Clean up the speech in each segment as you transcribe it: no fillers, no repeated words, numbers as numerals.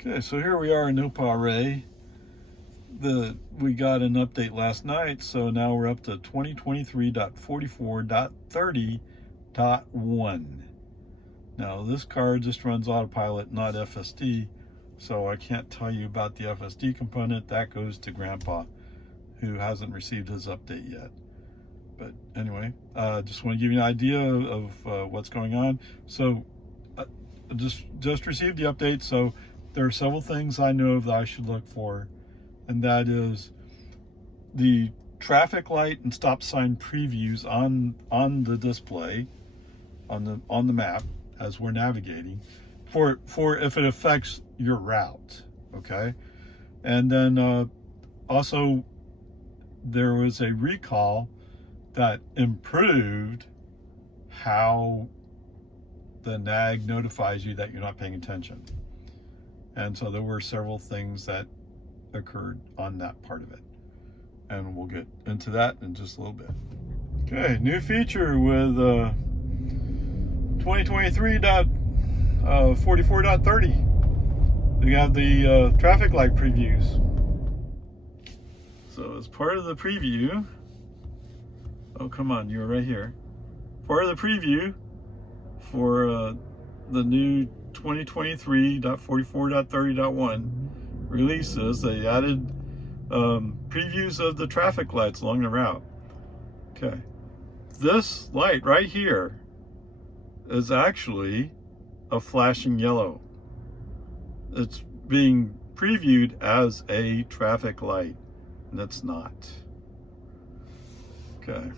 Okay, so here we are in Oparay. We got an update last night, so now we're up to 2023.44.30.1. Now this car just runs AutoPilot, not FSD, so I can't tell you about the FSD component. That goes to Grandpa, who hasn't received his update yet. But anyway, just want to give you an idea of what's going on. So just received the update, so there are several things I know of that I should look for, and that is the traffic light and stop sign previews on the display on the map as we're navigating for if it affects your route. Okay, and then also there was a recall that improved how the nag notifies you that you're not paying attention. And so there were several things that occurred on that part of it. And we'll get into that in just a little bit. Okay, new feature with 2023.44.30. We have the traffic light previews. So as part of the preview, oh come on, you're right here. Part of the preview for the new 2023.44.30.1 releases, they added previews of the traffic lights along the route. Okay, this light right here is actually a flashing yellow. It's being previewed as a traffic light, and it's not. Okay.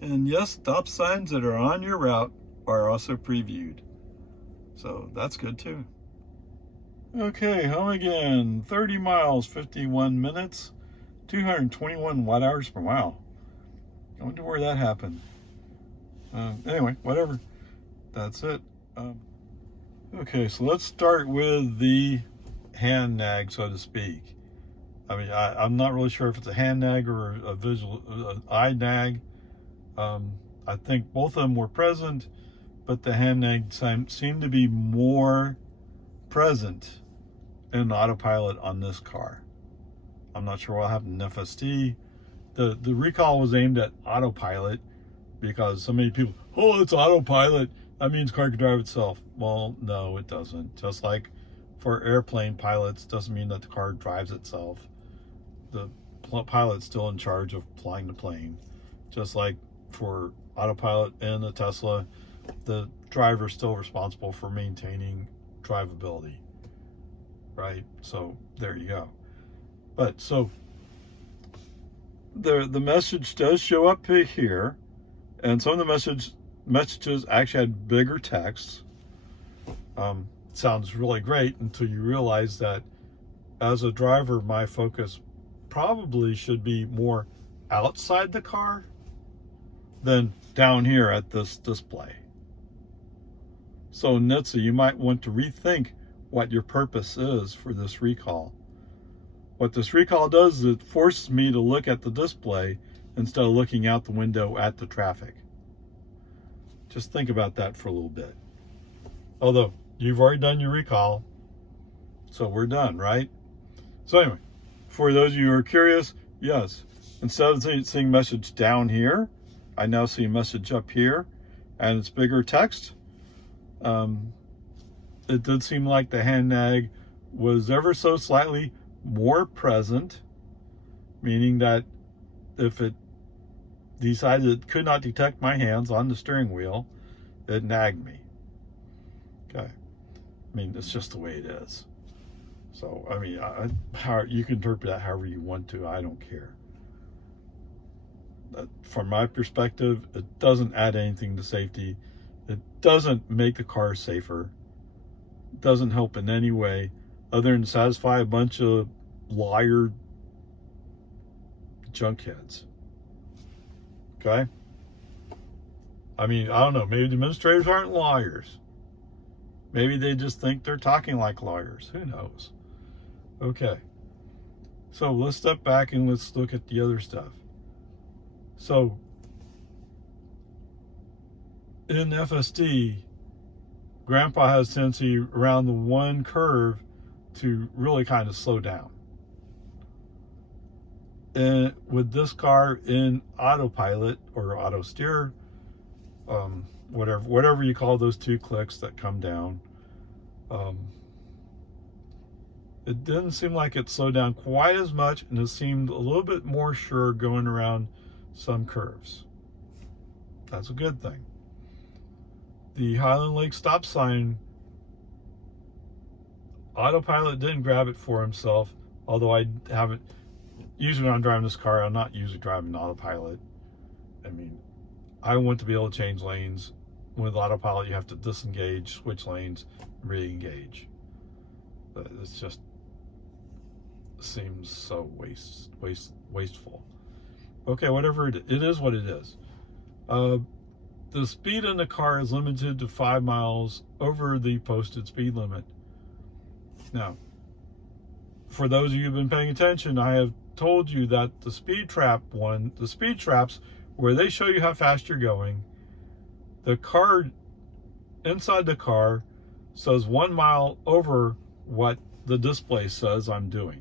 And yes, stop signs that are on your route are also previewed. So that's good too. Okay, home again. 30 miles, 51 minutes, 221 watt hours per mile. I wonder where that happened. Anyway, whatever. That's it. Okay, so let's start with the hand nag, so to speak. I mean, I'm not really sure if it's a hand nag or a visual eye nag. I think both of them were present, but the hand nag seemed to be more present in AutoPilot on this car. I'm not sure what happened in FSD. The recall was aimed at AutoPilot because so many people, oh, it's AutoPilot, that means car can drive itself. Well, no, it doesn't. Just like for airplane pilots, doesn't mean that the car drives itself. The pilot's still in charge of flying the plane. Just like for AutoPilot and the Tesla, the driver's still responsible for maintaining drivability, right? So there you go. But so the message does show up here, and some of the messages actually had bigger text. Sounds really great until you realize that as a driver, my focus probably should be more outside the car than down here at this display. So NHTSA, you might want to rethink what your purpose is for this recall. What this recall does is it forces me to look at the display instead of looking out the window at the traffic. Just think about that for a little bit. Although, you've already done your recall, so we're done, right? So anyway, for those of you who are curious, yes, instead of seeing message down here, I now see a message up here, and it's bigger text. It did seem like the hand nag was ever so slightly more present, meaning that if it decided it could not detect my hands on the steering wheel, it nagged me. Okay, I mean, it's just the way it is. So, I mean, you can interpret that however you want to. I don't care. From my perspective, it doesn't add anything to safety. It doesn't make the car safer. It doesn't help in any way other than satisfy a bunch of liar junkheads. Okay? I mean, I don't know. Maybe the administrators aren't lawyers. Maybe they just think they're talking like lawyers. Who knows? Okay. So let's step back and let's look at the other stuff. So in FSD, Grandpa has a tendency around the one curve to really kind of slow down. And with this car in AutoPilot or auto steer, whatever you call those two clicks that come down, it didn't seem like it slowed down quite as much, and it seemed a little bit more sure going around some curves. That's a good thing. The Highland Lake stop sign, AutoPilot didn't grab it for himself, although I haven't. Usually when I'm driving this car, I'm not usually driving AutoPilot. I mean, I want to be able to change lanes. With AutoPilot, you have to disengage, switch lanes, re-engage. But it's just seems so wasteful. Okay, whatever it is what it is. The speed in the car is limited to 5 miles over the posted speed limit. Now, for those of you who've been paying attention, I have told you that the speed traps where they show you how fast you're going, the car inside the car says 1 mile over what the display says I'm doing.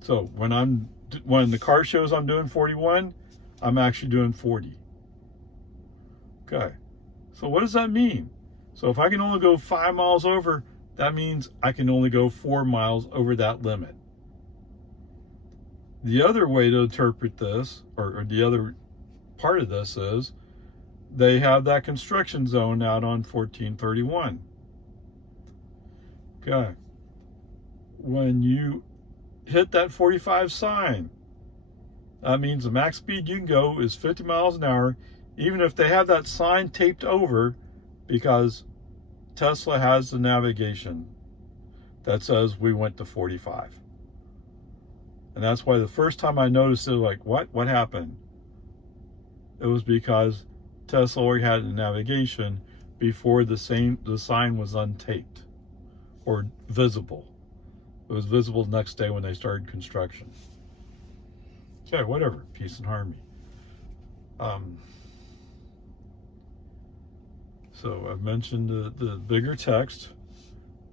So when the car shows I'm doing 41, I'm actually doing 40. Okay, so what does that mean? So if I can only go 5 miles over, that means I can only go 4 miles over that limit. The other way to interpret this, or the other part of this, is they have that construction zone out on 1431. Okay. When you hit that 45 sign, that means the max speed you can go is 50 miles an hour, even if they have that sign taped over, because Tesla has the navigation that says we went to 45. And that's why the first time I noticed it, like, what happened? It was because Tesla already had the navigation before the sign was untaped or visible. It was visible the next day when they started construction. Okay, whatever, peace and harmony. So I've mentioned the bigger text,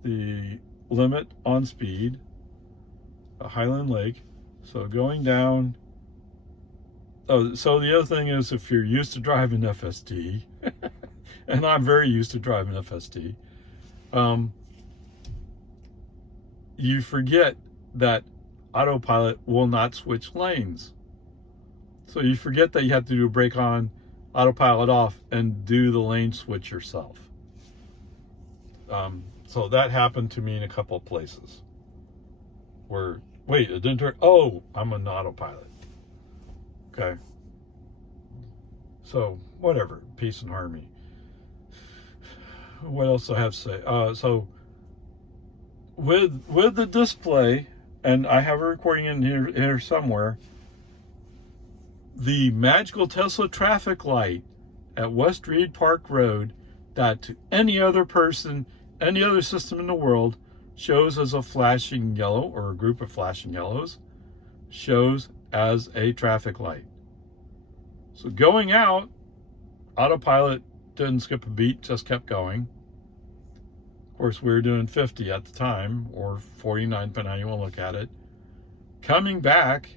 the limit on speed, Highland Lake. So going down. Oh, so the other thing is, if you're used to driving FSD, and I'm very used to driving FSD, you forget that AutoPilot will not switch lanes. So you forget that you have to do a brake on, AutoPilot off, and do the lane switch yourself. So that happened to me in a couple of places where, wait, it didn't turn, oh, I'm an AutoPilot. Okay. So whatever, peace and harmony. What else do I have to say? So with the display, and I have a recording in here somewhere, the magical Tesla traffic light at West Reed Park Road, that to any other person, any other system in the world, shows as a flashing yellow, or a group of flashing yellows, shows as a traffic light. So going out, AutoPilot didn't skip a beat, just kept going. Of course, we were doing 50 at the time, or 49, depending on how you want to look at it. Coming back,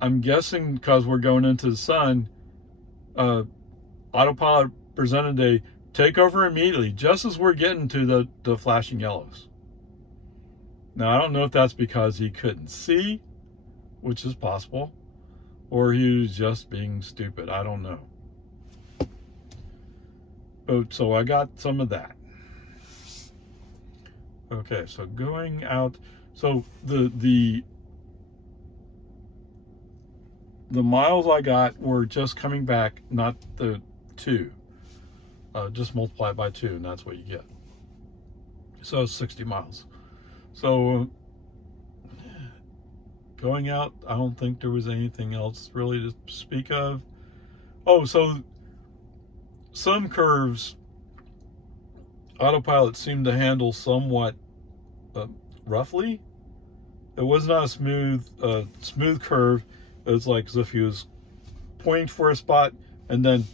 I'm guessing because we're going into the sun, AutoPilot presented a take over immediately, just as we're getting to the flashing yellows. Now, I don't know if that's because he couldn't see, which is possible, or he was just being stupid. I don't know. But so I got some of that. Okay, so going out, so the miles I got were just coming back, not the 2. Just multiply it by 2, and that's what you get. So 60 miles. So going out, I don't think there was anything else really to speak of. Oh, so some curves, AutoPilot seemed to handle somewhat roughly. It was not a smooth curve. It was like as if he was pointing for a spot and then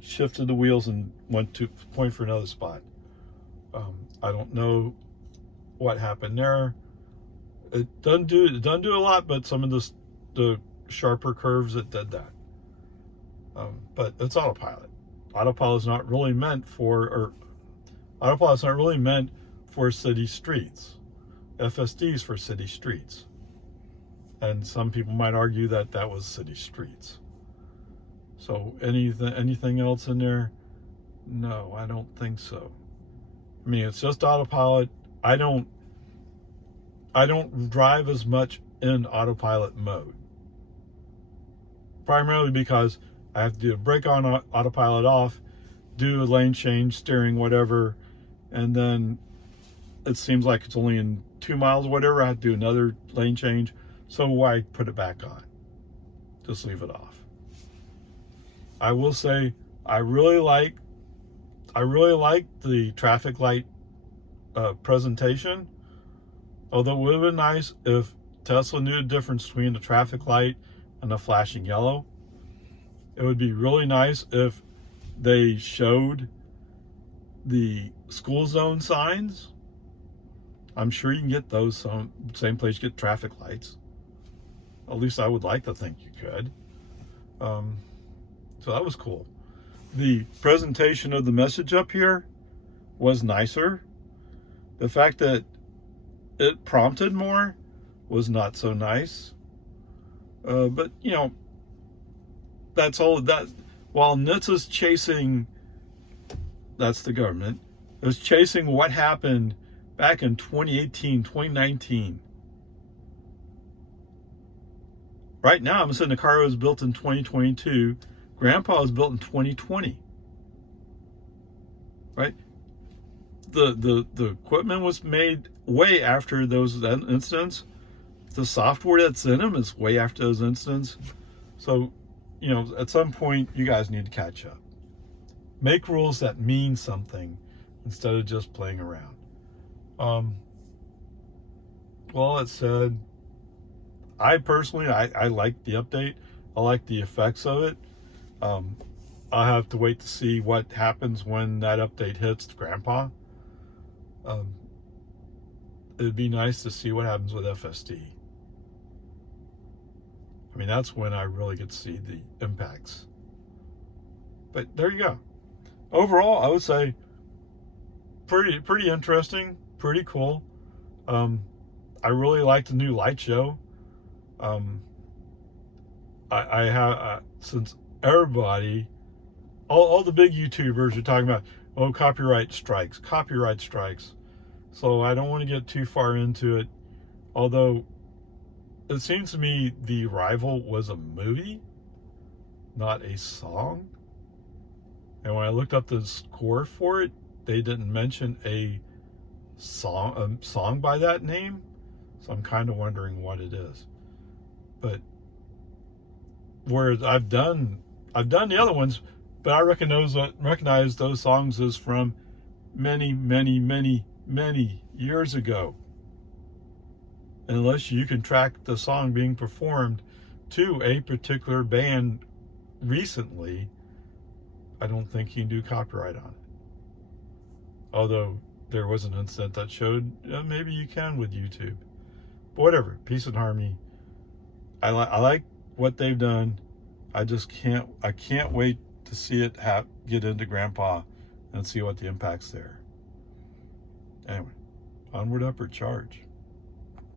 shifted the wheels and went to point for another spot. I don't know what happened there. It doesn't do a lot, but some of the sharper curves, it did that. But it's autopilot. Autopilot's not really meant for city streets. FSD's for city streets. And some people might argue that that was city streets. So anything else in there? No, I don't think so. I mean, it's just autopilot. I don't drive as much in autopilot mode. Primarily because I have to do a brake on, autopilot off, do a lane change, steering, whatever, and then it seems like it's only in 2 miles or whatever, I have to do another lane change. So why put it back on? Just leave it off. I will say I really like the traffic light presentation. Although it would have been nice if Tesla knew the difference between the traffic light and the flashing yellow. It would be really nice if they showed the school zone signs. I'm sure you can get those same place you get traffic lights. At least I would like to think you could. So that was cool. The presentation of the message up here was nicer. The fact that it prompted more was not so nice. But, you know, that's all that. While NHTSA's chasing, that's the government, is chasing what happened back in 2018, 2019. Right now, I'm saying the car was built in 2022. Grandpa was built in 2020. Right? The equipment was made way after those incidents. The software that's in them is way after those incidents. So, you know, at some point, you guys need to catch up. Make rules that mean something instead of just playing around. Well, that said, I personally, I like the update. I like the effects of it. I'll have to wait to see what happens when that update hits Grandpa. It'd be nice to see what happens with FSD. I mean, that's when I really get to see the impacts. But there you go. Overall, I would say pretty interesting, pretty cool. I really like the new light show. I have since everybody, all the big YouTubers are talking about, oh, copyright strikes. So I don't want to get too far into it. Although it seems to me the Rival was a movie, not a song. And when I looked up the score for it, they didn't mention a song by that name. So I'm kind of wondering what it is. But whereas I've done the other ones, but I recognize those songs as from many years ago. Unless you can track the song being performed to a particular band recently, I don't think you can do copyright on it. Although there was an incident that showed maybe you can with YouTube. But whatever, peace and harmony. I like what they've done. I can't wait to see it get into Grandpa and see what the impact's there. Anyway, onward, upward, charge.